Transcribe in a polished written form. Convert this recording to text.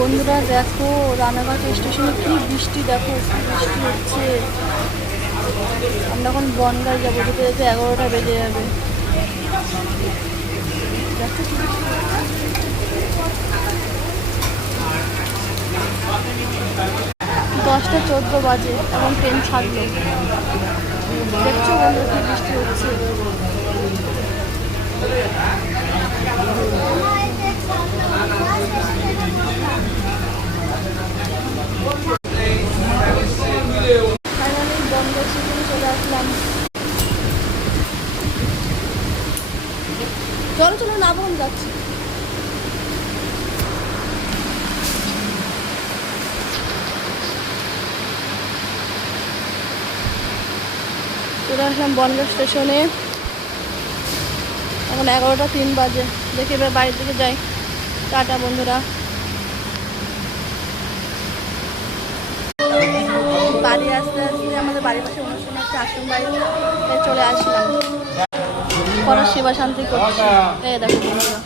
বন্ধুরা দেখো রানাঘাট স্টেশনে কি বৃষ্টি, দেখো কি বৃষ্টি হচ্ছে। আমরা এখন বনগাঁ যাবো, যেতে যেতে 11টা বেজে যাবে। দেখো কি বৃষ্টি হচ্ছে। 10টা 14 বাজে, এখন ট্রেন ছাড়লো। দেখছো বন্ধুরা কি বৃষ্টি হচ্ছে। ফাইনালি বনগাঁ স্টেশনে চলে আসলাম। চলো চলো নামন যাচ্ছি। চলে আসলাম বনগাঁ স্টেশনে। এখন 11টা 3 বাজে। দেখি এবার বাড়ির দিকে যাই। টাটা বন্ধুরা। বাড়ি আসতে আসতে আমাদের বাড়ির পাশে অনুষ্ঠান হচ্ছে, আশ্রম বাড়িতে চলে আসলাম। পরে সেবা শান্তি করছি। এই দেখো বন্ধুরা।